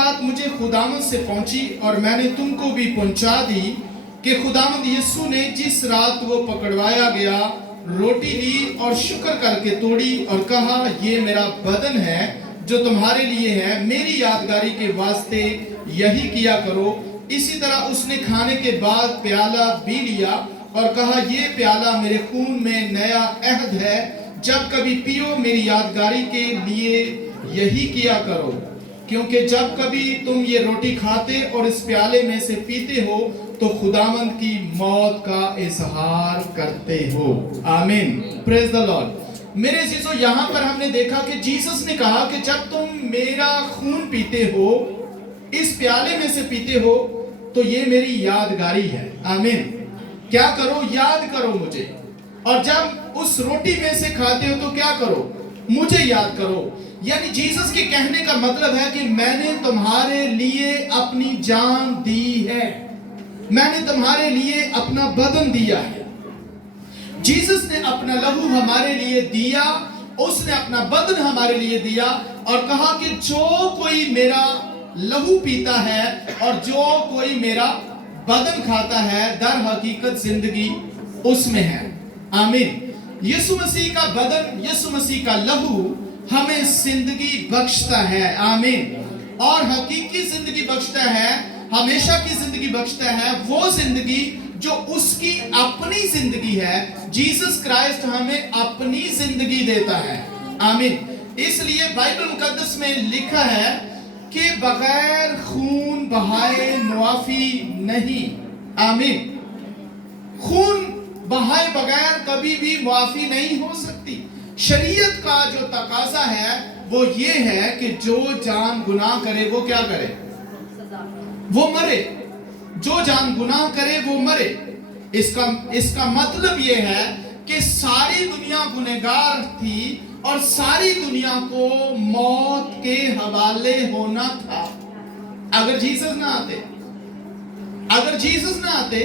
बात मुझे खुदावंद से पहुंची और मैंने तुमको भी पहुंचा दी कि खुदावंद यीशु ने जिस रात वो पकड़वाया गया रोटी ली और शुक्र करके तोड़ी और कहा, ये मेरा बदन है जो तुम्हारे लिए है, मेरी यादगारी के वास्ते यही किया करो। इसी तरह उसने खाने के बाद प्याला भी लिया और कहा, ये प्याला मेरे खून में नया अहद है, जब कभी पियो मेरी यादगारी के लिए यही किया करो। क्योंकि जब कभी तुम ये रोटी खाते और इस प्याले में से पीते हो तो खुदावंद की मौत का इजहार करते हो। आमीन, प्रेज द लॉर्ड। मेरे अजीजों, यहाँ पर हमने देखा कि जीसस ने कहा कि जब तुम मेरा खून पीते हो, इस प्याले में से पीते हो, तो ये मेरी यादगारी है। आमीन। क्या करो? याद करो मुझे। और जब उस रोटी में से खाते हो तो क्या करो? मुझे याद करो। यानी जीसस के कहने का मतलब है कि मैंने तुम्हारे लिए अपनी जान दी है, मैंने तुम्हारे लिए अपना बदन दिया है। जीसस ने अपना लहू हमारे लिए दिया, उसने अपना बदन हमारे लिए दिया और कहा कि जो कोई मेरा लहू पीता है और जो कोई मेरा बदन खाता है, दर हकीकत जिंदगी उसमें है। आमीन। यीशु मसीह का बदन, यीशु मसीह का लहू हमें जिंदगी बख्शता है। आमीन। और हकीकी जिंदगी बख्शता है, हमेशा की जिंदगी बख्शता है, वो जिंदगी जो उसकी अपनी जिंदगी है। जीसस क्राइस्ट हमें अपनी जिंदगी देता है। आमीन। इसलिए बाइबल मुकद्दस में लिखा है कि बगैर खून बहाए मुआफी नहीं। आमीन। खून बहाए बगैर कभी भी मुआफी नहीं हो सकती। शरीयत का जो तकाजा है वो ये है कि जो जान गुनाह करे वो क्या करे? वो मरे। जो जान गुनाह करे वो मरे। इसका मतलब ये है कि सारी दुनिया गुनहगार थी और सारी दुनिया को मौत के हवाले होना था। अगर जीसस ना आते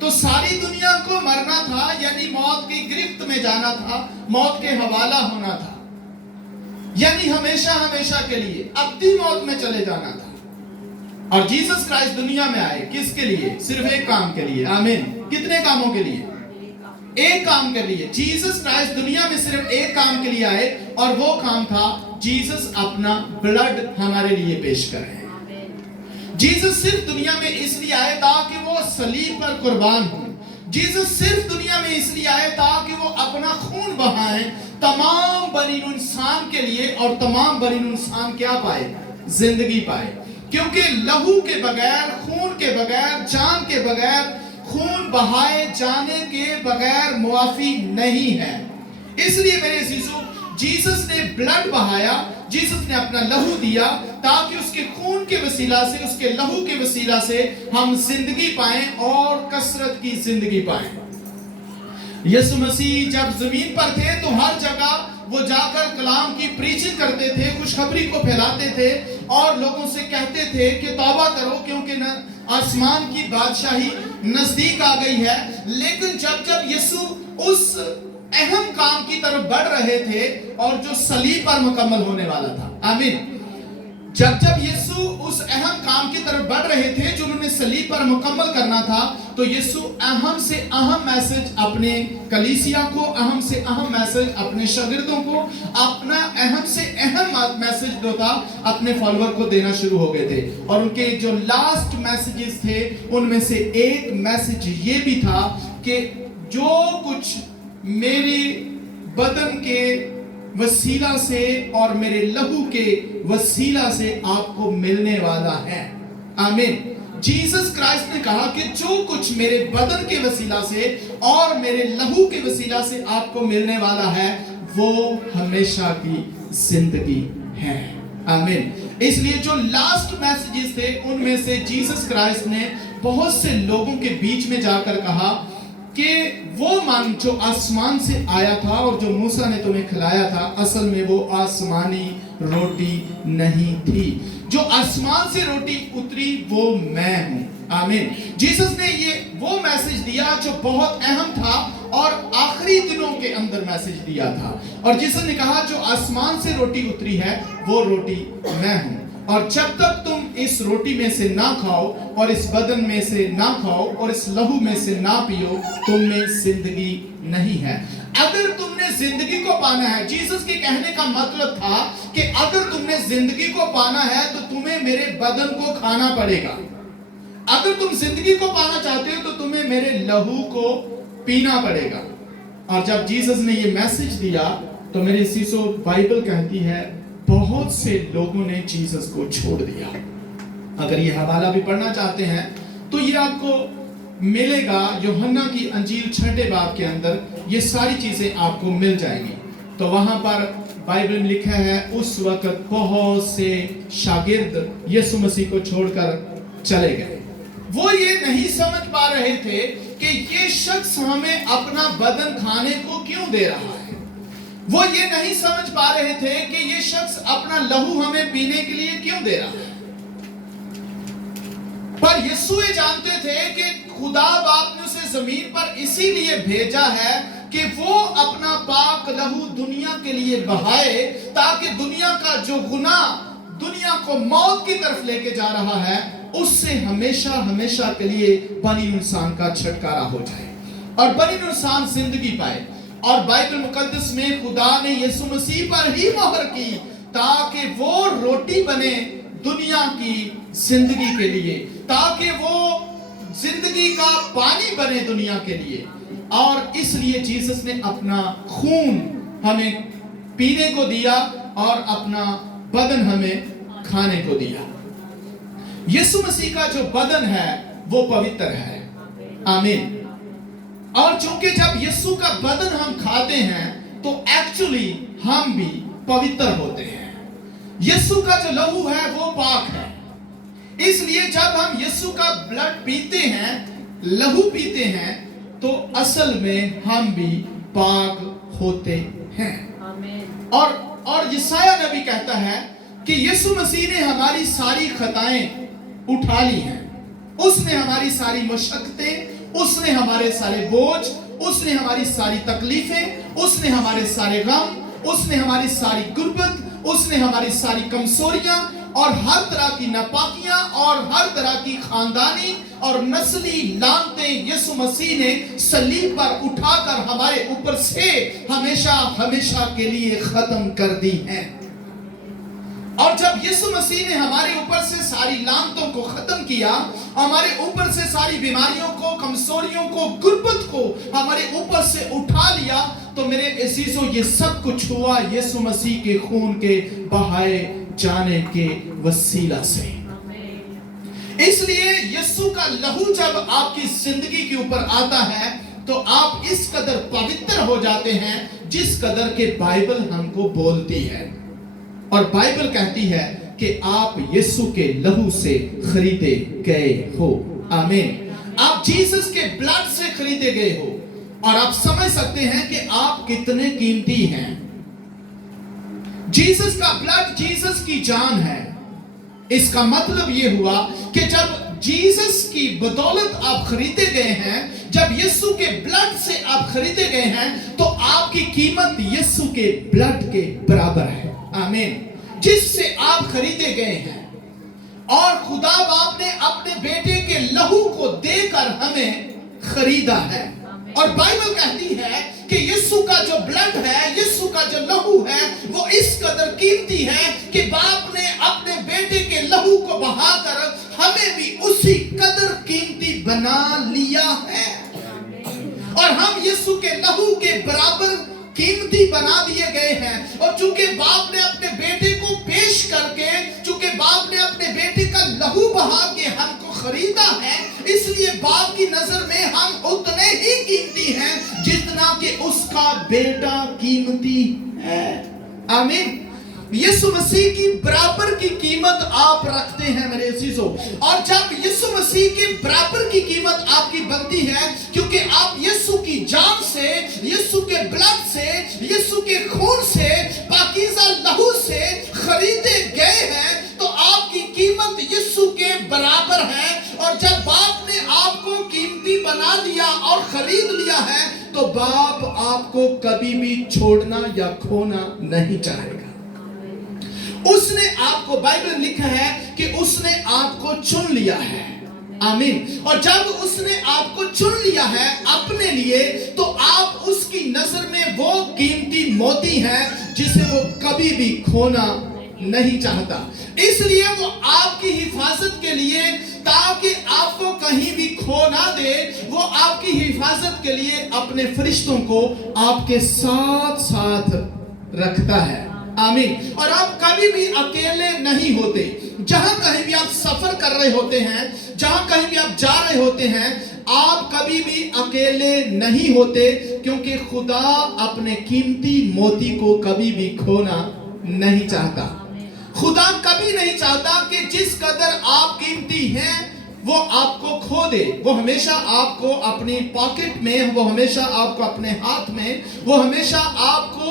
तो सारी दुनिया को मरना था, यानी मौत की गिरफ्त में जाना था, मौत के हवाला होना था, यानी हमेशा हमेशा के लिए अब्दी मौत में चले जाना था। और जीसस क्राइस्ट दुनिया में आए किसके लिए? सिर्फ एक काम के लिए। आमीन। कितने कामों के लिए? एक काम के लिए। जीसस क्राइस्ट दुनिया में सिर्फ एक काम के लिए आए और वो काम था जीसस अपना ब्लड हमारे लिए पेश करें। जीसस सिर्फ दुनिया में इसलिए आए ताकि वो सलीब पर कुर्बान हो। जीसस सिर्फ दुनिया में इसलिए आए ताकि वो अपना खून बहाए तमाम बनी इंसान के लिए, और तमाम बनी इंसान क्या पाए? जिंदगी पाए। क्योंकि लहू के बगैर, खून के बगैर, जान के बगैर, खून बहाए जाने के बगैर मुआफी नहीं है। इसलिए मेरे अजीजों, जीसस ने ब्लड बहाया, जीसस ने अपना लहू दिया ताकि उसके खून के वसीला से, उसके लहू के वसीला से हम जिंदगी पाएं और कसरत की जिंदगी पाएं। यीशु मसीह जब जमीन पर थे तो हर जगह वो जाकर कलाम की प्रीचिंग करते थे, खुशखबरी को फैलाते थे और लोगों से कहते थे कि तौबा करो क्योंकि आसमान की बादशाही नजदीक आ गई है। लेकिन जब यीशु उस अहम काम की तरफ बढ़ रहे थे और जो सलीब पर मुकम्मल होने वाला था। आमीन। जब यीशु उस अहम काम की तरफ बढ़ रहे थे जो उन्होंने सलीब पर मुकम्मल करना था, तो यीशु अहम से अहम मैसेज अपने कलीसिया को, अहम से अहम मैसेज अपने शागिर्दों को, अपना अहम से अहम मैसेज जो था अपने फॉलोअर को देना शुरू हो गए थे। और उनके जो लास्ट मैसेजेस थे उनमें से एक मैसेज ये भी था कि जो कुछ मेरे बदन के वसीला से और मेरे लहू के वसीला से आपको मिलने वाला है। आमीन। जीसस क्राइस्ट ने कहा कि जो कुछ मेरे बदन के वसीला से और मेरे लहू के वसीला से आपको मिलने वाला है वो हमेशा की जिंदगी है। आमीन। इसलिए जो लास्ट मैसेजेस थे उनमें से जीसस क्राइस्ट ने बहुत से लोगों के बीच में जाकर कहा कि वो मन जो आसमान से आया था और जो मूसा ने तुम्हें खिलाया था, असल में वो आसमानी रोटी नहीं थी। जो आसमान से रोटी उतरी वो मैं हूं। आमीन। जीसस ने ये वो मैसेज दिया जो बहुत अहम था और आखिरी दिनों के अंदर मैसेज दिया था। और जीसस ने कहा जो आसमान से रोटी उतरी है वो रोटी मैं हूं। और जब तक तुम इस रोटी में से ना खाओ और इस बदन में से ना खाओ और इस लहू में से ना पियो, तुम में जिंदगी नहीं है। अगर तुमने जिंदगी को पाना है, जीसस के कहने का मतलब था कि अगर तुमने जिंदगी को पाना है तो तुम्हें मेरे बदन को खाना पड़ेगा। अगर तुम जिंदगी को पाना चाहते हो तो तुम्हें मेरे लहू को पीना पड़ेगा। और जब जीसस ने ये मैसेज दिया तो मेरे सीसो बाइबल कहती है बहुत से लोगों ने जीसस को छोड़ दिया। अगर ये हवाला भी पढ़ना चाहते हैं तो ये आपको मिलेगा यूहन्ना की अंजील 6 बाब के अंदर, ये सारी चीजें आपको मिल जाएंगी। तो वहां पर बाइबल में लिखा है उस वक्त बहुत से शागिर्द यीशु मसीह को छोड़कर चले गए। वो ये नहीं समझ पा रहे थे कि ये शख्स हमें अपना बदन खाने को क्यों दे रहा है। वो ये नहीं समझ पा रहे थे कि ये शख्स अपना लहू हमें पीने के लिए क्यों दे रहा है। पर यीशु ये जानते थे कि खुदा बाप ने उसे जमीन पर इसीलिए भेजा है कि वो अपना पाक लहू दुनिया के लिए बहाए, ताकि दुनिया का जो गुनाह दुनिया को मौत की तरफ लेके जा रहा है उससे हमेशा हमेशा के लिए बनी इंसान का छुटकारा हो जाए और बनी इंसान जिंदगी पाए। और बाइबल मुकद्दस में खुदा ने यीशु मसीह पर ही मोहर की ताकि वो रोटी बने दुनिया की जिंदगी के लिए, ताकि वो जिंदगी का पानी बने दुनिया के लिए। और इसलिए जीसस ने अपना खून हमें पीने को दिया और अपना बदन हमें खाने को दिया। यीशु मसीह का जो बदन है वो पवित्र है। आमीन। और चूंकि जब यीशु का बदन हम खाते हैं तो एक्चुअली हम भी पवित्र होते हैं। यीशु का जो लहू है वो पाक है। इसलिए जब हम यीशु का ब्लड पीते हैं, लहू पीते हैं, तो असल में हम भी पाक होते हैं। आमीन। और यशायाह नबी कहता है कि यीशु मसीह ने हमारी सारी खताएं उठा ली हैं। उसने हमारी सारी मशक्कतें, उसने हमारे सारे बोझ, उसने हमारी सारी तकलीफें, उसने हमारे सारे गम, उसने हमारी सारी गुर्बत, उसने हमारी सारी कमजोरियां और हर तरह की नापाकियां और हर तरह की खानदानी और नस्ली लानतें यीशु मसीह ने सलीब पर उठाकर हमारे ऊपर से हमेशा हमेशा के लिए खत्म कर दी हैं। और जब यीशु मसीह ने हमारे ऊपर से सारी लानतों को खत्म किया, हमारे ऊपर से सारी बीमारियों को, कमजोरियों को, गुर्बत को हमारे ऊपर से उठा लिया, तो मेरे अजीजों ये सब कुछ हुआ यीशु मसीह के खून के बहाए जाने के वसीला से। इसलिए यीशु का लहू जब आपकी जिंदगी के ऊपर आता है तो आप इस कदर पवित्र हो जाते हैं जिस कदर के बाइबल हमको बोलती है। और बाइबल कहती है कि आप यीशु के लहू से खरीदे गए हो। आमीन। आप जीसस के ब्लड से खरीदे गए हो। और आप समझ सकते हैं कि आप कितने कीमती हैं। जीसस का ब्लड जीसस की जान है। इसका मतलब यह हुआ कि जब जीसस की बदौलत आप खरीदे गए हैं, जब यीशु के ब्लड से आप खरीदे गए हैं, तो आपकी कीमत यीशु के ब्लड के बराबर है। आमीन। जिससे आप खरीदे गए हैं। और खुदा बाप ने अपने बेटे के लहू को देकर हमें खरीदा है। और बाइबल कहती है कि यीशु का जो ब्लड है, यीशु का जो लहू है, वो इस कदर कीमती है कि बाप ने अपने बेटे के लहू को बहाकर हमें भी उसी कदर कीमती बना लिया है। और हम यीशु के लहू के बराबर कीमती बना दिए गए हैं। और चूंकि बाप ने अपने बेटे को पेश करके, चूंकि बाप ने अपने बेटे का लहू बहा के हमको खरीदा है, इसलिए बाप की नजर में हम उतने ही कीमती हैं जितना कि उसका बेटा कीमती है। आमीन। यीशु मसीह की बराबर की कीमत आप रखते हैं मेरे अजीजों। और जब यीशु मसीह के बराबर की कीमत आपकी बनती है, क्योंकि आप यीशु की जान से, यीशु के ब्लड से, यीशु के खून से, पाकीज़ा लहू से खरीदे गए हैं, तो आपकी कीमत यीशु के बराबर है। और जब बाप ने आपको कीमती बना दिया और खरीद लिया है, तो बाप आपको कभी भी छोड़ना या खोना नहीं चाहेगा। उसने आपको, बाइबल लिखा है कि उसने आपको चुन लिया है। आमीन। और जब उसने आपको चुन लिया है अपने लिए, तो आप उसकी नजर में वो कीमती मोती हैं जिसे वो कभी भी खोना नहीं चाहता। इसलिए वो आपकी हिफाजत के लिए, ताकि आपको कहीं भी खो ना दे, वो आपकी हिफाजत के लिए अपने फरिश्तों को आपके साथ साथ रखता है। आमीन। और आप कभी भी अकेले नहीं होते। जहां कहीं भी आप सफर कर रहे होते हैं, जहां कहीं भी आप जा रहे होते हैं, आप कभी भी अकेले नहीं होते, क्योंकि खुदा अपने कीमती मोती को कभी भी खोना नहीं चाहता। खुदा कभी नहीं चाहता कि जिस कदर आप कीमती हैं वो आपको खो दे। वो हमेशा आपको अपनी पॉकेट में, वो हमेशा आपको अपने हाथ में, वो हमेशा आपको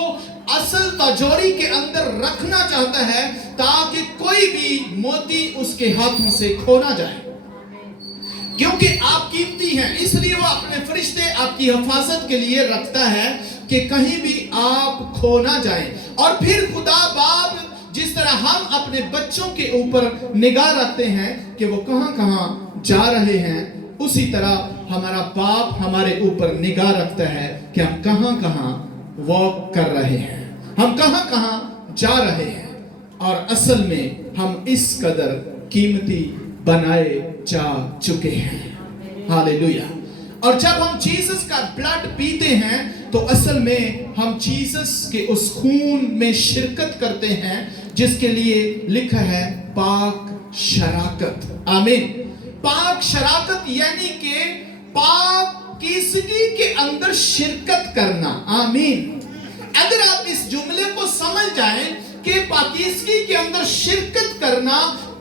असल तिजोरी के अंदर रखना चाहता है, ताकि कोई भी मोती उसके हाथों से खो ना जाए, क्योंकि आप कीमती हैं। इसलिए वो अपने फरिश्ते आपकी हिफाजत के लिए रखता है कि कहीं भी आप खो ना जाएं। और फिर खुदा बाप जिस तरह हम अपने बच्चों के ऊपर निगाह रखते हैं कि वो कहां-कहां जा रहे हैं, उसी तरह हमारा बाप हमारे ऊपर निगाह रखता है कि हम कहां-कहां वॉक कर रहे हैं, हम कहां-कहां जा रहे हैं। और असल में हम इस कदर कीमती बनाए जा चुके हैं। हालेलुया। और जब हम जीसस का ब्लड पीते हैं, तो असल में हम जीसस के उस खून में शिरकत करते हैं जिसके लिए लिखा है पाक शराकत। आमीन। पाक शराकत यानी कि पाकीज़गी के अंदर शिरकत करना। आमीन। अगर आप इस जुमले को समझ जाएं कि पाकीज़गी के अंदर शिरकत करना,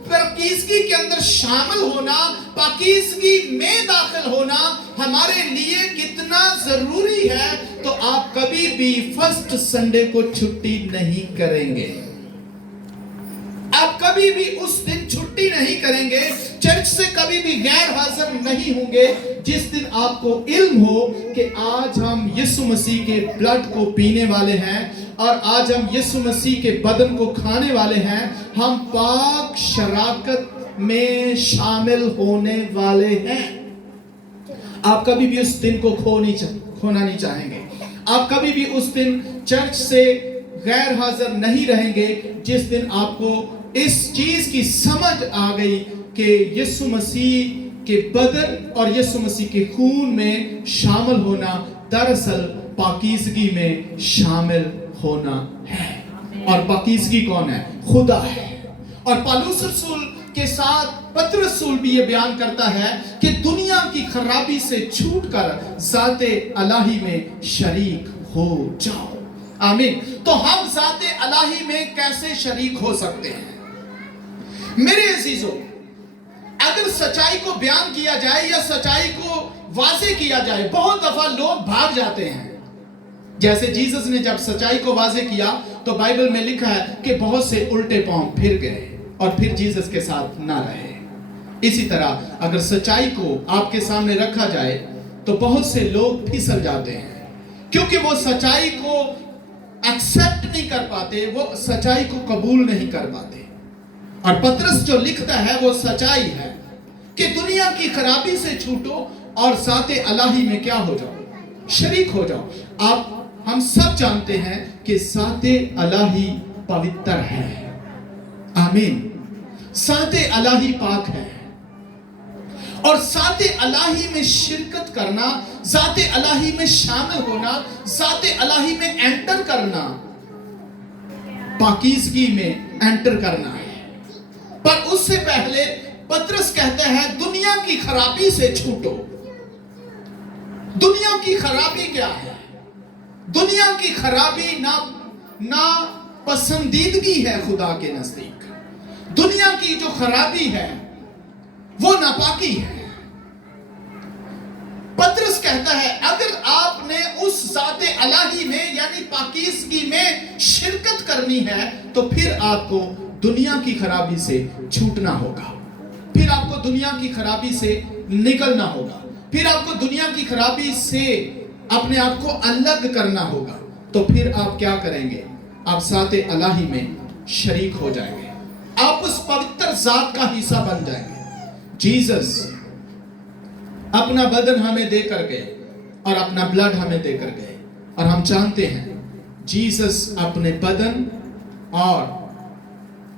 पाकीज़गी के अंदर शामिल होना, पाकीज़गी में दाखिल होना हमारे लिए कितना जरूरी है, तो आप कभी भी फर्स्ट संडे को छुट्टी नहीं करेंगे। आप कभी भी उस दिन छुट्टी नहीं करेंगे, चर्च से कभी भी गैर हाजिर नहीं होंगे, जिस दिन आपको इल्म हो कि आज हम यीशु मसीह के ब्लड को पीने वाले हैं और आज हम यीशु मसीह के बदन को खाने वाले हैं। हम पाक शराकत में शामिल होने वाले हैं। आप कभी भी उस दिन को खोना नहीं चाहेंगे। आप कभी भी उस दिन चर्च से गैर हाजिर नहीं रहेंगे, जिस दिन आपको इस चीज की समझ आ गई कि यीशु मसीह के बदन और यीशु मसीह के खून में शामिल होना दरअसल पाकीज़गी में शामिल होना है। और पाकीज़गी कौन है? खुदा है। और पौलुस रसूल के साथ पतरस रसूल भी ये बयान करता है कि दुनिया की खराबी से छूटकर ज़ाते इलाही में शरीक हो जाओ। आमीन। तो हम ज़ाते इलाही में कैसे शरीक हो सकते हैं? मेरे अजीजों, अगर सच्चाई को बयान किया जाए या सच्चाई को वाज़े किया जाए, बहुत दफा लोग भाग जाते हैं। जैसे जीसस ने जब सच्चाई को वाज़े किया तो बाइबल में लिखा है कि बहुत से उल्टे पांव फिर गए और फिर जीसस के साथ ना रहे। इसी तरह अगर सच्चाई को आपके सामने रखा जाए तो बहुत से लोग फिसल जाते हैं, क्योंकि वो सच्चाई को एक्सेप्ट नहीं कर पाते, वो सच्चाई को कबूल नहीं कर पाते। और पतरस जो लिखता है वो सच्चाई है कि दुनिया की खराबी से छूटो और ज़ाते इलाही में क्या हो जाओ? शरीक हो जाओ। हम सब जानते हैं कि ज़ाते इलाही पवित्र है। आमीन। ज़ाते इलाही पाक है और ज़ाते इलाही में शिरकत करना, ज़ाते इलाही में शामिल होना, ज़ाते इलाही में एंटर करना, पाकीज़गी में एंटर करना है। पर उससे पहले पतरस कहता है दुनिया की खराबी से छूटो। दुनिया की खराबी क्या है? दुनिया की खराबी ना पसंदीदगी है खुदा के नजदीक। दुनिया की जो खराबी है वो नापाकी है। पतरस कहता है अगर आपने उस ज़ाते इलाही में यानी पाकीज़गी में शिरकत करनी है तो फिर आपको दुनिया की खराबी से छूटना होगा, फिर आपको दुनिया की खराबी से निकलना होगा, फिर आपको दुनिया की खराबी से अपने आप को अलग करना होगा। तो फिर आप क्या करेंगे? आप ज़ाते इलाही में शरीक हो जाएंगे, आप उस पवित्र जात का हिस्सा बन जाएंगे। जीसस अपना बदन हमें देकर गए और अपना ब्लड हमें देकर गए, और हम जानते हैं जीसस अपने बदन और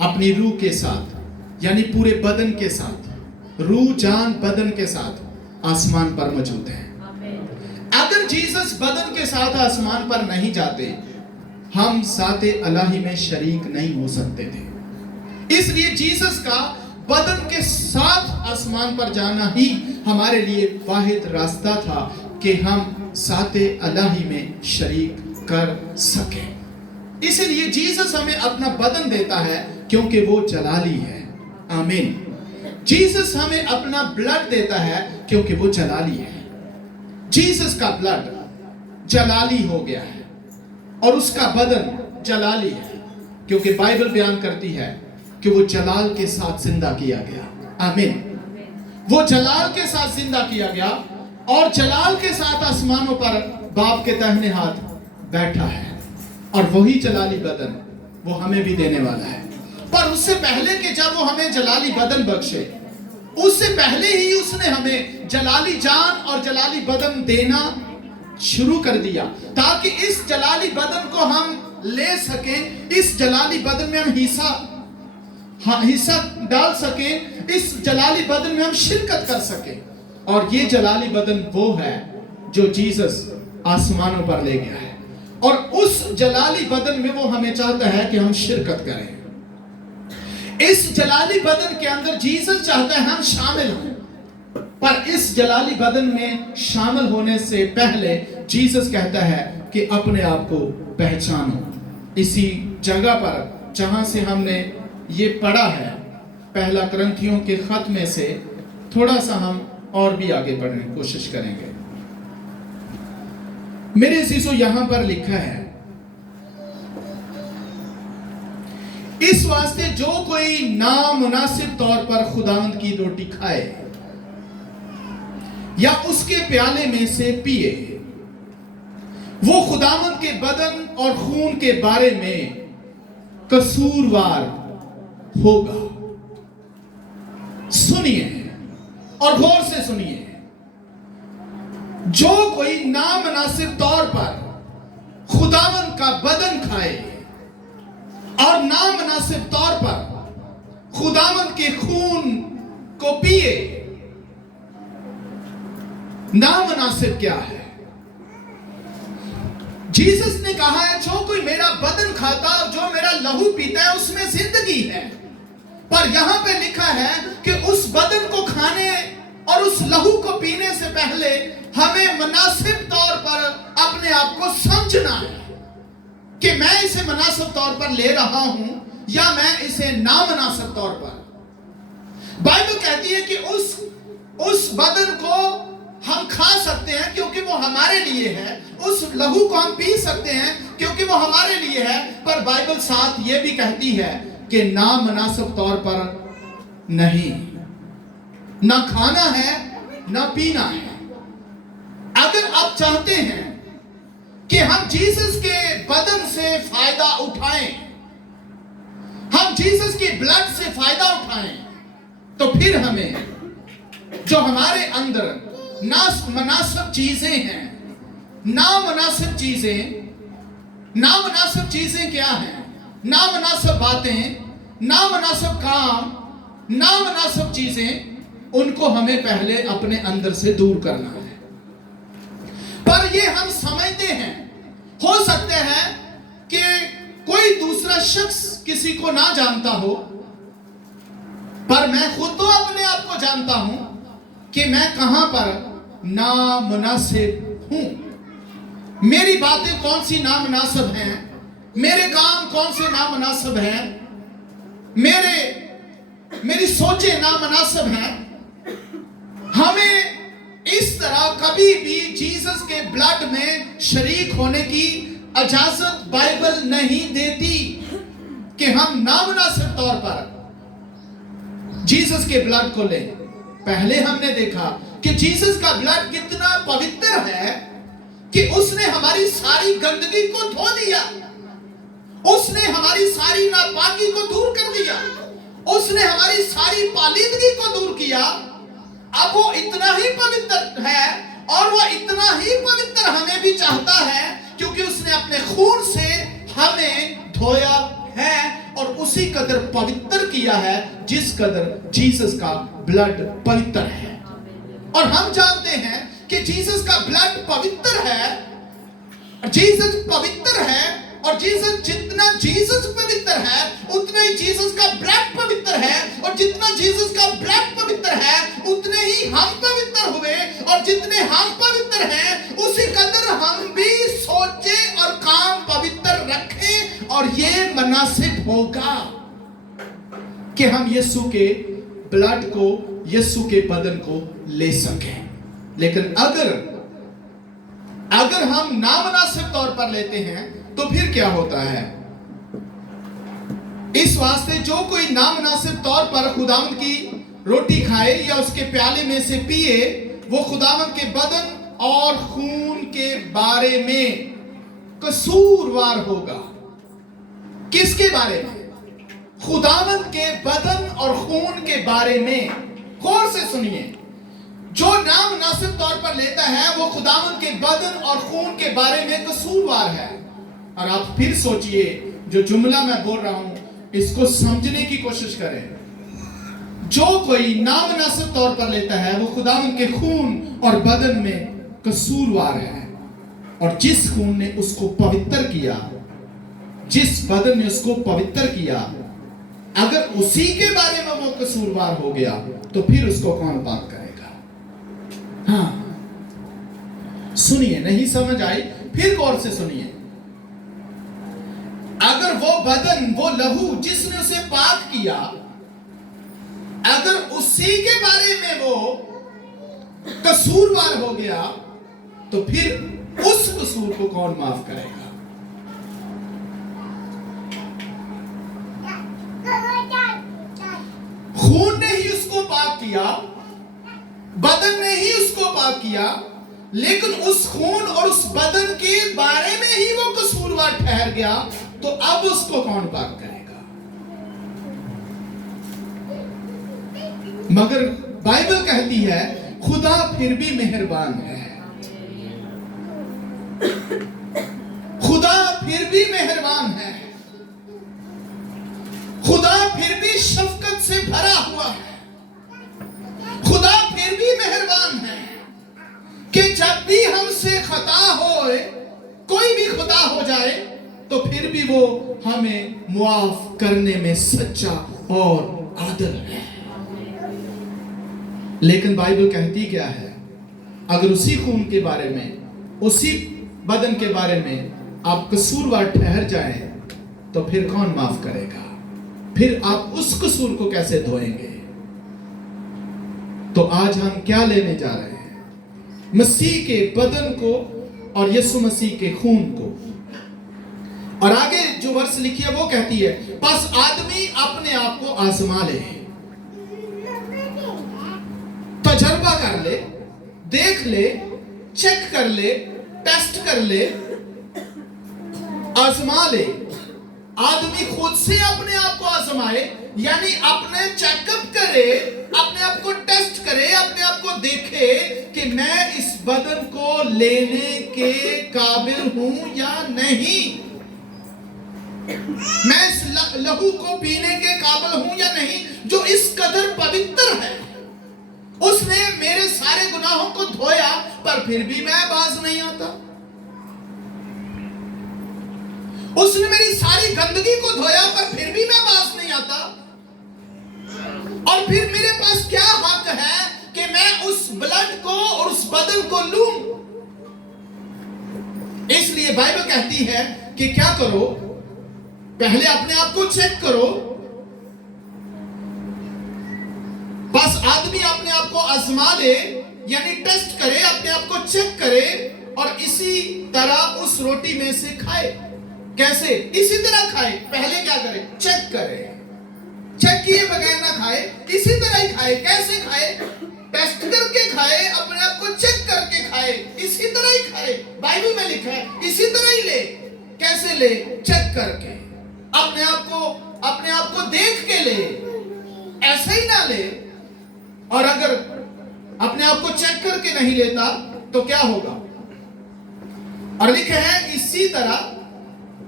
अपनी रूह के साथ, यानी पूरे बदन के साथ, रूह जान बदन के साथ आसमान पर मौजूद है। अगर जीसस बदन के साथ आसमान पर नहीं जाते, हम साथे अलाही में शरीक नहीं हो सकते थे। इसलिए जीसस का बदन के साथ आसमान पर जाना ही हमारे लिए वाहिद रास्ता था कि हम साथे अलाही में शरीक कर सके। इसलिए जीसस हमें अपना बदन देता है क्योंकि वो जलाली है। आमीन। जीसस हमें अपना ब्लड देता है क्योंकि वो जलाली है। जीसस का ब्लड जलाली हो गया है और उसका बदन जलाली है, क्योंकि बाइबल बयान करती है कि वो जलाल के साथ जिंदा किया गया। आमीन। वो जलाल के साथ जिंदा किया गया और जलाल के साथ आसमानों पर बाप के दाहिने हाथ बैठा है, और वही जलाली बदन वो हमें भी देने वाला है। पर उससे पहले कि जब वो हमें जलाली बदन बख्शे, उससे पहले ही उसने हमें जलाली जान और जलाली बदन देना शुरू कर दिया, ताकि इस जलाली बदन को हम ले सकें, इस जलाली बदन में हम हिस्सा डाल सकें, इस जलाली बदन में हम शिरकत कर सकें। और ये जलाली बदन वो है जो जीसस आसमानों पर ले गया है, और उस जलाली बदन में वो हमें चाहता है कि हम शिरकत करें। इस जलाली बदन के अंदर जीसस चाहता है हम शामिल हों, पर इस जलाली बदन में शामिल होने से पहले जीसस कहता है कि अपने आप को पहचानो। इसी जगह पर जहां से हमने ये पढ़ा है, पहला कुरिन्थियों के खत में से थोड़ा सा हम और भी आगे बढ़ने की कोशिश करेंगे। मेरे अजीजों, यहां पर लिखा है, इस वास्ते जो कोई नामुनासिब तौर पर खुदावंद की रोटी खाए या उसके प्याले में से पिए, वो खुदावंद के बदन और खून के बारे में कसूरवार होगा। सुनिए और गौर से सुनिए, जो कोई नामुनासिब तौर पर खुदावंद का बदन खाए और नामुनासिब तौर पर खुदावंद के खून को पिए, नामुनासिब क्या है? जीसस ने कहा है, जो कोई मेरा बदन खाता और जो मेरा लहू पीता है उसमें जिंदगी है। पर यहां पे लिखा है कि उस बदन को खाने और उस लहू को पीने से पहले हमें मुनासिब तौर पर अपने आप को समझना है कि मैं इसे मुनासिब तौर पर ले रहा हूं या मैं इसे नामुनासिब तौर पर। बाइबल कहती है कि उस बदन को हम खा सकते हैं क्योंकि वो हमारे लिए है, उस लहू को हम पी सकते हैं क्योंकि वो हमारे लिए है। पर बाइबल साथ ये भी कहती है कि नामुनासिब तौर पर नहीं, ना खाना है ना पीना है। अगर आप चाहते हैं कि हम जीसस के बदन से फायदा उठाएं, हम जीसस के ब्लड से फायदा उठाएं, तो फिर हमें जो हमारे अंदर नामुनासिब चीजें हैं, नामुनासिब चीजें क्या हैं? नामुनासिब बातें, नामुनासिब काम, नामुनासिब चीजें, उनको हमें पहले अपने अंदर से दूर करना है। पर ये हम समझते हैं, हो सकते हैं कि कोई दूसरा शख्स किसी को ना जानता हो, पर मैं खुद तो अपने आप को जानता हूं कि मैं कहां पर नामुनासिब हूं। मेरी बातें कौन सी नामुनासिब हैं, मेरे काम कौन से नामुनासिब हैं, मेरी सोचें नामुनासिब हैं। हमें इस तरह कभी भी जीसस के ब्लड में शरीक होने की इजाजत बाइबल नहीं देती कि हम नामुनासिब तौर पर जीसस के ब्लड को लें। पहले हमने देखा कि जीसस का ब्लड कितना पवित्र है कि उसने हमारी सारी गंदगी को धो दिया, اس نے ہماری ساری ناپاکی کو دور کر دیا، اس نے ہماری ساری پالیدگی کو دور کیا۔ اب وہ اتنا ہی پوتر ہے اور وہ اتنا ہی پوتر ہمیں بھی چاہتا ہے، کیونکہ اس نے اپنے خون سے ہمیں دھویا ہے اور اسی قدر پوتر کیا ہے جس قدر جیسس کا بلڈ پوتر ہے۔ اور ہم جانتے ہیں کہ جیسس کا بلڈ پوتر ہے، جیسس پوتر ہے، اور جیسس جتنا جیسس پوتر ہے اتنا ہی جیسس کا بلڈ پوتر ہے، اور جتنا جیسس کا بلڈ پوتر ہے اتنے ہی ہم پوتر ہوئے، اور جتنے ہم پوتر ہیں اسی قدر ہم بھی سوچے اور کام پوتر رکھیں، اور یہ مناسب ہوگا کہ ہم یسوع کے بلڈ کو، یسوع کے بدن کو لے سکیں۔ لیکن اگر ہم نامناسب طور پر لیتے ہیں تو پھر کیا ہوتا ہے؟ اس واسطے جو کوئی نامناسب طور پر خداوند کی روٹی کھائے یا اس کے پیالے میں سے پیے، وہ خداوند کے بدن اور خون کے بارے میں قصوروار ہوگا۔ کس کے بارے میں؟ خداوند کے بدن اور خون کے بارے میں۔ غور سے سنیے، جو نامناسب طور پر لیتا ہے وہ خداوند کے بدن اور خون کے بارے میں قصوروار ہے۔ اور آپ پھر سوچئے، جو جملہ میں بول رہا ہوں اس کو سمجھنے کی کوشش کریں۔ جو کوئی نامناسب طور پر لیتا ہے وہ خداوند کے خون اور بدن میں قصوروار ہے، اور جس خون نے اس کو پوتر کیا، جس بدن نے اس کو پوتر کیا، اگر اسی کے بارے میں وہ قصوروار ہو گیا تو پھر اس کو کون پاک کرے گا؟ ہاں سنیے، نہیں سمجھ آئی؟ پھر غور سے سنیے۔ اگر وہ بدن، وہ لہو جس نے اسے پاک کیا، اگر اسی کے بارے میں وہ قصوروار ہو گیا تو پھر اس قصور کو کون معاف کرے گا؟ خون نے ہی اس کو پاک کیا، بدن نے ہی اس کو پاک کیا، لیکن اس خون اور اس بدن کے بارے میں ہی وہ قصوروار ٹھہر گیا، تو اب اس کو کون پاک کرے گا؟ مگر بائبل کہتی ہے خدا پھر بھی مہربان ہے، خدا پھر بھی مہربان ہے، خدا پھر بھی شفقت سے بھرا ہوا ہے، خدا پھر بھی مہربان ہے کہ جب بھی ہم سے خطا ہوئے، کوئی بھی خطا ہو جائے تو پھر بھی وہ ہمیں معاف کرنے میں سچا اور عادل ہے۔ لیکن بائبل کہتی کیا ہے؟ اگر اسی خون کے بارے میں، اسی بدن کے بارے میں آپ قصوروار ٹھہر جائیں تو پھر کون معاف کرے گا؟ پھر آپ اس قصور کو کیسے دھوئیں گے؟ تو آج ہم کیا لینے جا رہے ہیں؟ مسیح کے بدن کو اور یسوع مسیح کے خون کو۔ اور آگے جو ورس لکھی ہے وہ کہتی ہے، پس آدمی اپنے آپ کو آزما لے، تجربہ کر لے، دیکھ لے، چیک کر لے، ٹیسٹ کر لے، آزما لے۔ آدمی خود سے اپنے آپ کو آزمائے، یعنی اپنے چیک اپ کرے، اپنے آپ کو ٹیسٹ کرے، اپنے آپ کو دیکھے کہ میں اس بدن کو لینے کے قابل ہوں یا نہیں، میں اس لہو کو پینے کے قابل ہوں یا نہیں، جو اس قدر پوتر ہے۔ اس نے میرے سارے گناہوں کو دھویا پر پھر بھی میں باز نہیں آتا، اس نے میری ساری گندگی کو دھویا پر پھر بھی میں باز نہیں آتا، اور پھر میرے پاس کیا حق ہے کہ میں اس بلڈ کو اور اس بدن کو لوں؟ اس لیے بائبل کہتی ہے کہ کیا کرو؟ پہلے اپنے آپ کو چیک کرو۔ بس آدمی اپنے آپ کو آزما لے، یعنی ٹیسٹ کرے، اپنے آپ کو چیک کرے، اور اسی طرح اس روٹی میں سے کھائے۔ کیسے؟ اسی طرح کھائے۔ پہلے کیا کرے؟ چیک کرے، چیک کیے بغیر نہ کھائے، اسی طرح ہی کھائے۔ کیسے کھائے؟ ٹیسٹ کر کے کھائے، اپنے آپ کو چیک کر کے کھائے، اسی طرح ہی کھائے۔ بائبل میں لکھا ہے اسی طرح ہی لے۔ کیسے لے؟ چیک کر کے۔ اپنے آپ کو دیکھ کے لے، ایسے ہی نہ لے. اور اگر اپنے آپ کو چیک کر کے نہیں لیتا تو کیا ہوگا؟ اور لکھا ہے اسی طرح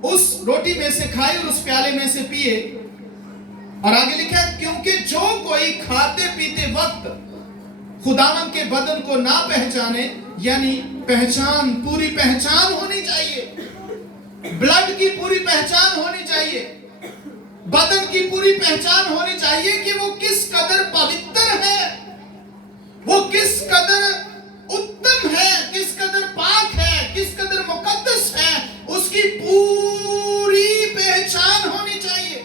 اس روٹی میں سے کھائے اور اس پیالے میں سے پیے. اور آگے لکھا ہے کیونکہ جو کوئی کھاتے پیتے وقت خداوند کے بدن کو نہ پہچانے، یعنی پوری پہچان ہونی چاہیے، بلڈ کی پوری پہچان ہونی چاہیے، بدن کی پوری پہچان ہونی چاہیے کہ وہ کس قدر پوتر ہے، وہ کس قدر اتم ہے، کس قدر پاک ہے، کس قدر مقدس ہے، اس کی پوری پہچان ہونی چاہیے.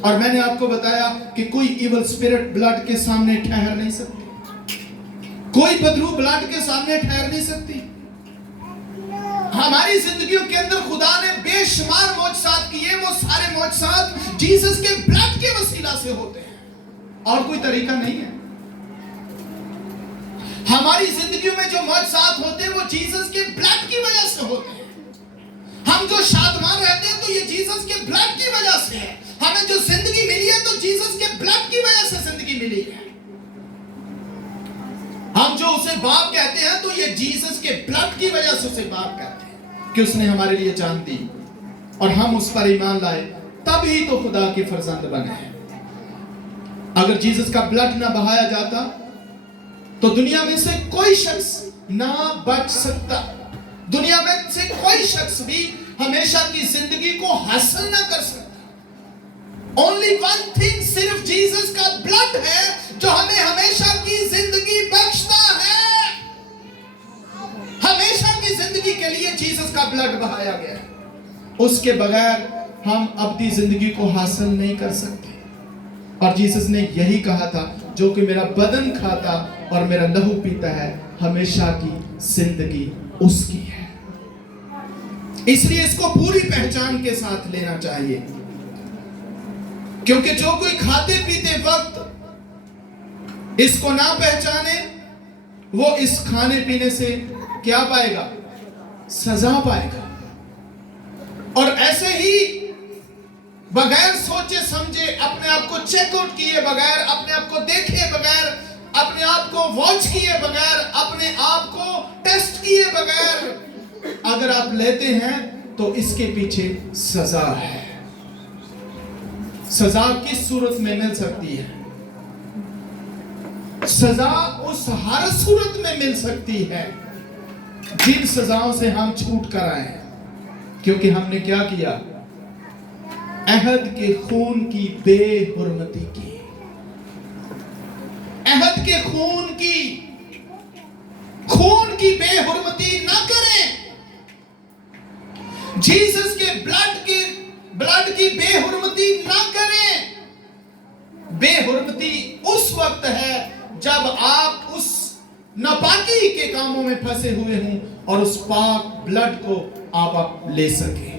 اور میں نے آپ کو بتایا کہ کوئی ایول اسپرٹ بلڈ کے سامنے ٹھہر نہیں سکتی، کوئی بدرو بلڈ کے سامنے ٹھہر نہیں سکتی. ہماری زندگیوں کے اندر خدا نے بے شمار معجزات کیے، وہ سارے معجزات جیسس کے بلڈ کے وسیلہ سے ہوتے ہیں، اور کوئی طریقہ نہیں ہے. ہماری زندگیوں میں جو معجزات ہوتے ہیں وہ جیسس کے بلڈ کی وجہ سے ہوتے ہیں. ہم جو شادمان رہتے ہیں تو یہ جیسس کے بلڈ کی وجہ سے ہے. ہمیں جو زندگی ملی ہے تو جیسس کے بلڈ کی وجہ سے زندگی ملی ہے. ہم جو اسے باپ کہتے ہیں تو یہ جیسس کے بلڈ کی وجہ سے اسے باپ کہتے ہیں کہ اس نے ہمارے لیے جان دی اور ہم اس پر ایمان لائے، تب ہی تو خدا کے فرزند بنے ہیں. اگر جیسس کا بلڈ نہ بہایا جاتا تو دنیا میں سے کوئی شخص نہ بچ سکتا، دنیا میں سے کوئی شخص بھی ہمیشہ کی زندگی کو حاصل نہ کر سکتا. only one thing، صرف جیسس کا بلڈ ہے جو ہمیں ہمیشہ کی زندگی بخشتا ہے. ہمیشہ کی زندگی کے لیے جیسس کا بلڈ بہایا گیا ہے. اس کے بغیر ہم ابدی زندگی کو حاصل نہیں کر سکتے. اور جیسس نے یہی کہا تھا جو کہ میرا بدن کھاتا اور میرا لہو پیتا ہے ہمیشہ کی زندگی اس کی ہے. اس لیے اس کو پوری پہچان کے ساتھ لینا چاہیے، کیونکہ جو کوئی کھاتے پیتے وقت اس کو نہ پہچانے وہ اس کھانے پینے سے کیا پائے گا؟ سزا پائے گا. اور ایسے ہی بغیر سوچے سمجھے، اپنے آپ کو چیک آؤٹ کیے بغیر، اپنے آپ کو دیکھے بغیر، اپنے آپ کو واچ کیے بغیر، اپنے آپ کو ٹیسٹ کیے بغیر اگر آپ لیتے ہیں تو اس کے پیچھے سزا ہے. سزا کس صورت میں مل سکتی ہے؟ سزا اس ہر صورت میں مل سکتی ہے جن سزاؤں سے ہم چھوٹ کر آئے ہیں، کیونکہ ہم نے کیا کیا؟ عہد کے خون کی بے حرمتی کی. عہد کے خون کی بے حرمتی نہ کریں. جیسس کے بلڈ کی بے حرمتی نہ کریں. بے حرمتی اس وقت ہے جب آپ اس ناپاکی کے کاموں میں پھنسے ہوئے ہوں اور اس پاک بلڈ کو آپ لے سکیں،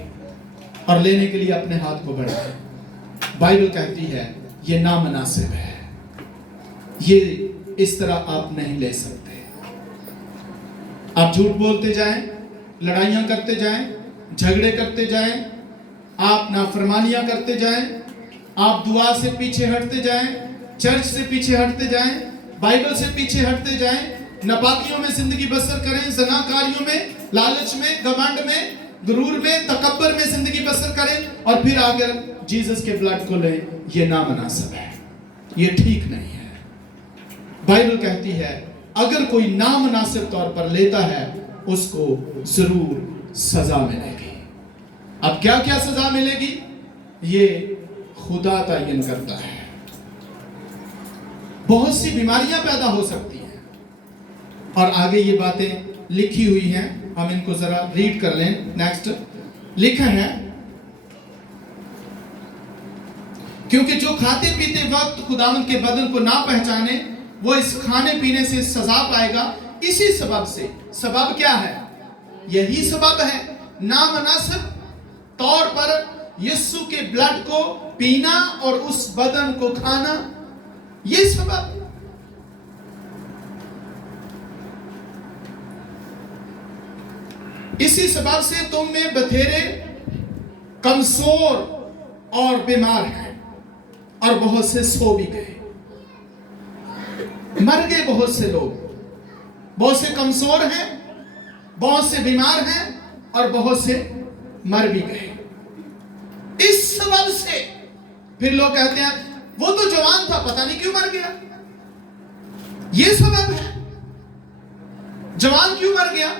اور لینے کے لیے اپنے ہاتھ کو بڑھائیں. بائبل کہتی ہے یہ نامناسب ہے، یہ اس طرح آپ نہیں لے سکتے. آپ جھوٹ بولتے جائیں، لڑائیاں کرتے جائیں، جھگڑے کرتے جائیں، آپ نافرمانیاں کرتے جائیں، آپ دعا سے پیچھے ہٹتے جائیں، چرچ سے پیچھے ہٹتے جائیں، بائبل سے پیچھے ہٹتے جائیں، ناپاکیوں میں زندگی بسر کریں، زناکاریوں میں، لالچ میں، گھمنڈ میں، غرور میں، تکبر میں زندگی بسر کریں، اور پھر اگر جیسس کے بلڈ کو لیں. یہ نامناسب ہے، یہ ٹھیک نہیں ہے. بائبل کہتی ہے اگر کوئی نامناسب طور پر لیتا ہے اس کو ضرور سزا ملے گی. اب کیا کیا سزا ملے گی یہ خدا تعین کرتا ہے. بہت سی بیماریاں پیدا ہو سکتی ہیں، اور آگے یہ باتیں لکھی ہوئی ہیں، ہم ان کو ذرا ریڈ کر لیں. نیکسٹ لکھا ہے کیونکہ جو کھاتے پیتے وقت خداوند کے بدن کو نہ پہچانے وہ اس کھانے پینے سے سزا پائے گا. اسی سبب سے، سبب کیا ہے؟ یہی سبب ہے نامناسب طور پر یسوع کے بلڈ کو پینا اور اس بدن کو کھانا. یہ سبب. اسی سبب سے تم میں بتھیرے، کمزور اور بیمار ہیں اور بہت سے سو بھی گئے. مر گئے بہت سے لوگ, بہت سے کمزور ہیں, بہت سے بیمار ہیں اور بہت سے مر بھی گئے. اس سبب سے پھر لوگ کہتے ہیں وہ تو جوان تھا, پتہ نہیں کیوں مر گیا. یہ سبب ہے. جوان کیوں مر گیا؟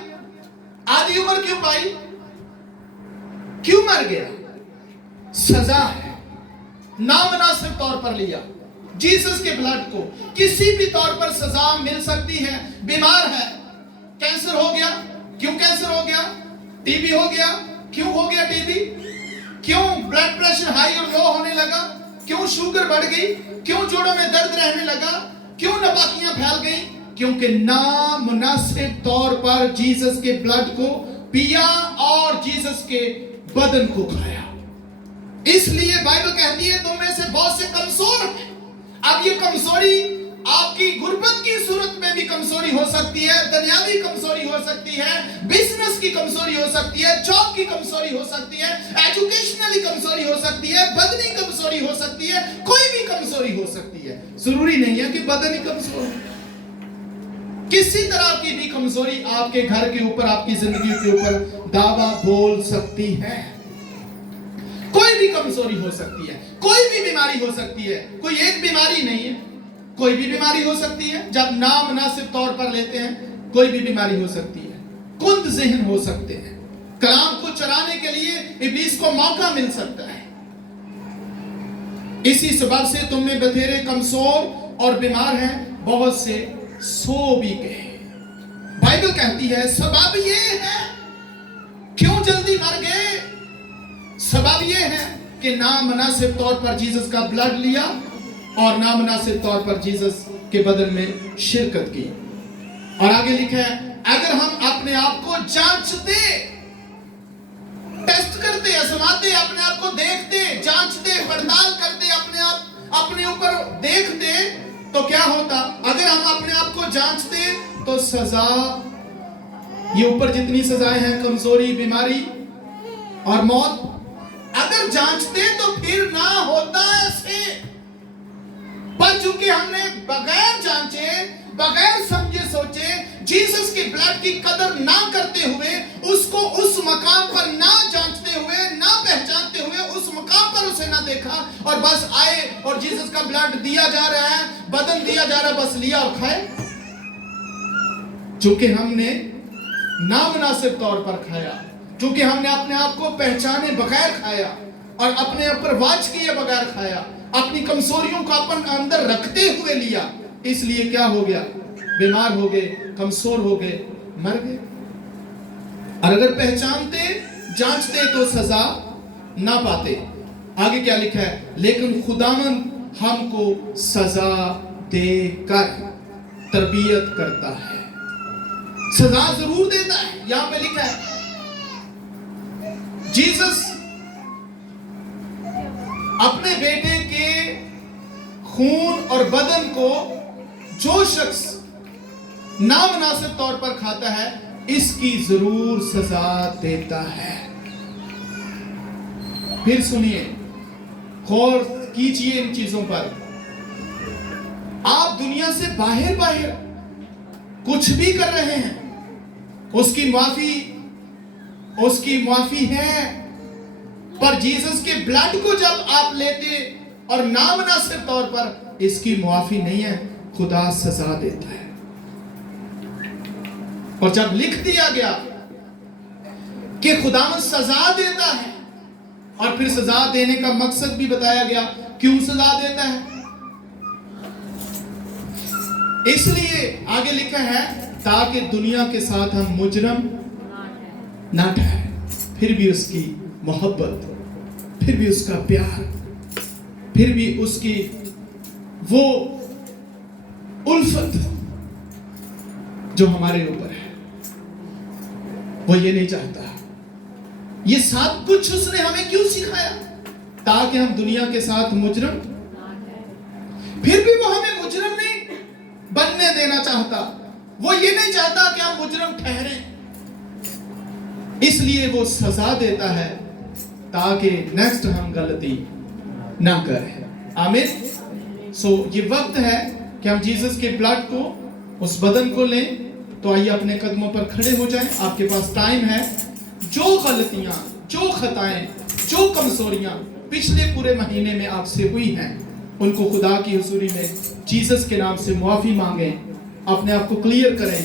آدھی عمر کیوں پائی؟ کیوں مر گیا؟ سزا ہے. نامناسب طور پر لیا. جیسس کے بلڈ کو کسی بھی طور پر سزا مل سکتی ہے. بیمار ہے, کینسر ہو گیا, کیوں کینسر ہو گیا؟ ٹی بی ہو گیا, کیوں ہو گیا ٹی بی؟ کیوں بلڈ پریشر ہائی اور لو ہونے لگا؟ کیوں شوگر بڑھ گئی؟ کیوں جوڑوں میں درد رہنے لگا؟ کیوں نپاکیاں پھیل گئی؟ کیونکہ نامناسب طور پر جیسس کے بلڈ کو پیا اور جیسس کے بدن کو کھایا. اس لیے بائبل کہتی ہے تم میں سے بہت سے کمزور ہیں. اب یہ کمزوری آپ کی غربت کی صورت میں بھی کمزوری ہو سکتی ہے, دنیاوی کمزوری ہو سکتی ہے, بزنس کی کمزوری ہو سکتی ہے, جاب کی کمزوری ہو سکتی ہے, ایجوکیشنلی کمزوری ہو سکتی ہے, بدنی کمزوری ہو سکتی ہے, کوئی بھی کمزوری ہو سکتی ہے. ضروری نہیں ہے کہ بدنی کمزور ہے. کسی طرح کی بھی کمزوری آپ کے گھر کے اوپر, آپ کی زندگی کے اوپر دعویٰ بول سکتی ہے. کوئی بھی کمزوری ہو سکتی ہے, کوئی بھی بیماری ہو سکتی ہے. کوئی ایک بیماری نہیں ہے, کوئی بھی بیماری ہو سکتی ہے. جب نامناسب طور پر لیتے ہیں کوئی بھی بیماری ہو سکتی ہے. کند ذہن ہو سکتے ہیں. کلام کو چرانے کے لیے ابلیس کو موقع مل سکتا ہے. اسی سبب سے تم میں بتھیرے کمزور اور بیمار ہیں, بہت سے سو بھی گئے. بائبل کہتی ہے سبب یہ ہے. کیوں جلدی مر گئے؟ سبب یہ ہے کہ نامناسب طور پر جیسس کا بلڈ لیا اور نامناسب طور پر جیسس کے بدن میں شرکت کی. اور آگے لکھا ہے اگر ہم اپنے آپ کو جانچتے, ٹیسٹ کرتے, آزماتے, اپنے آپ کو دیکھتے, جانچتے, پڑتال کرتے, اپنے اوپر دیکھتے تو کیا ہوتا؟ اگر ہم اپنے آپ کو جانچتے تو سزا, یہ اوپر جتنی سزائیں ہیں, کمزوری, بیماری اور موت, اگر جانچتے تو پھر نہ ہوتا ایسے. پر چونکہ ہم نے بغیر جانچے, بغیر سمجھے سوچے, جیسس کے بلڈ کی قدر نہ کرتے ہوئے, اس کو اس مقام پر نہ جانچتے ہوئے, نہ پہچانتے ہوئے, اس مقام پر اسے نہ دیکھا اور بس آئے اور جیسس کا بلڈ دیا جا رہا ہے, بدن دیا جا رہا ہے, بس لیا اور کھائے. چونکہ ہم نے نامناسب طور پر کھایا, چونکہ ہم نے اپنے آپ کو پہچانے بغیر کھایا اور اپنے اوپر واچ کیے بغیر کھایا, اپنی کمزوریوں کو اپنے اندر رکھتے ہوئے لیا, اس لیے کیا ہو گیا؟ بیمار ہو گئے, کمزور ہو گئے, مر گئے. اور اگر پہچانتے, جانچتے تو سزا نہ پاتے. آگے کیا لکھا ہے؟ لیکن خداوند ہم کو سزا دے کر تربیت کرتا ہے. سزا ضرور دیتا ہے. یہاں پہ لکھا ہے جیسس اپنے بیٹے کے خون اور بدن کو جو شخص نامناسب طور پر کھاتا ہے اس کی ضرور سزا دیتا ہے. پھر سنیے, غور کیجئے ان چیزوں پر. آپ دنیا سے باہر کچھ بھی کر رہے ہیں, اس کی معافی ہے, پر جیسس کے بلڈ کو جب آپ لیتے اور نامناسب طور پر, اس کی معافی نہیں ہے, خدا سزا دیتا ہے. اور جب لکھ دیا گیا کہ خدا سزا دیتا ہے اور پھر سزا دینے کا مقصد بھی بتایا گیا, کیوں سزا دیتا ہے؟ اس لیے آگے لکھا ہے تاکہ دنیا کے ساتھ ہم مجرم نہ ٹھہریں. پھر بھی اس کی محبت, پھر بھی اس کا پیار, پھر بھی اس کی وہ الفت جو ہمارے اوپر ہے, وہ یہ نہیں چاہتا. یہ سب کچھ اس نے ہمیں کیوں سکھایا؟ تاکہ ہم دنیا کے ساتھ مجرم, پھر بھی وہ ہمیں مجرم نہیں بننے دینا چاہتا. وہ یہ نہیں چاہتا کہ ہم مجرم ٹھہریں. اس لیے وہ سزا دیتا ہے تاکہ نیکسٹ ہم غلطی ना करें। आमीन। सो ये वक्त है कि हम जीसस के ब्लड को, उस बदन को लें। तो आइए अपने कदमों पर खड़े हो जाएं। आपके पास टाइम है। जो गलतियां, जो खताएं, जो कमजोरियां पिछले पूरे महीने में आपसे हुई हैं, उनको खुदा की हुजूरी में जीसस के नाम से मुआफी मांगें। अपने आप को क्लियर करें,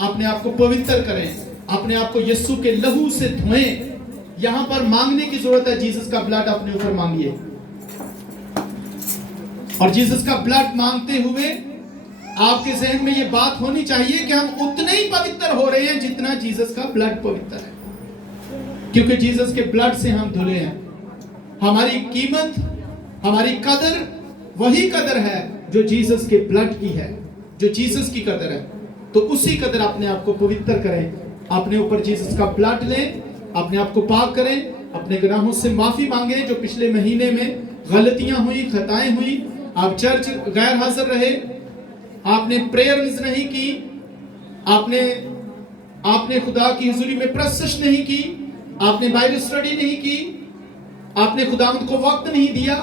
अपने आप को पवित्र करें, अपने आप को यीशु के लहू से धोएं। यहां पर मांगने की जरूरत है। जीसस का ब्लड अपने ऊपर मांगिए। और जीसस का ब्लड मांगते हुए आपके जहन में ये बात होनी चाहिए कि हम उतने ही पवित्र हो रहे हैं जितना जीसस का ब्लड पवित्र है, क्योंकि जीसस के ब्लड से हम धुले हैं। हमारी कीमत, हमारी कदर वही कदर है जो जीसस के ब्लड की है, जो जीसस की कदर है। तो उसी कदर अपने आप को पवित्र करें। अपने ऊपर जीसस का ब्लड लें, अपने आप को पाक करें, अपने गुनाहों से माफी मांगे। जो पिछले महीने में गलतियां हुई, खताएं हुई, आप चर्च गैर हाजिर रहे, आपने प्रेयर्स नहीं की, आपने खुदा की हुजूरी में प्रस्तुत नहीं की, आपने बाइबल स्टडी नहीं की, आपने खुदावंद को वक्त नहीं दिया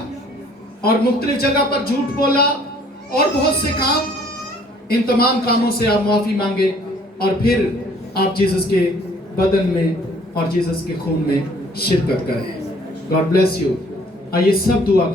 और मुख्तलिफ जगह पर झूठ बोला और बहुत से काम, इन तमाम कामों से आप माफी मांगे और फिर आप जीसस के बदन में और जीसस के खून में शिरकत करें। God bless you. आइए सब दुआ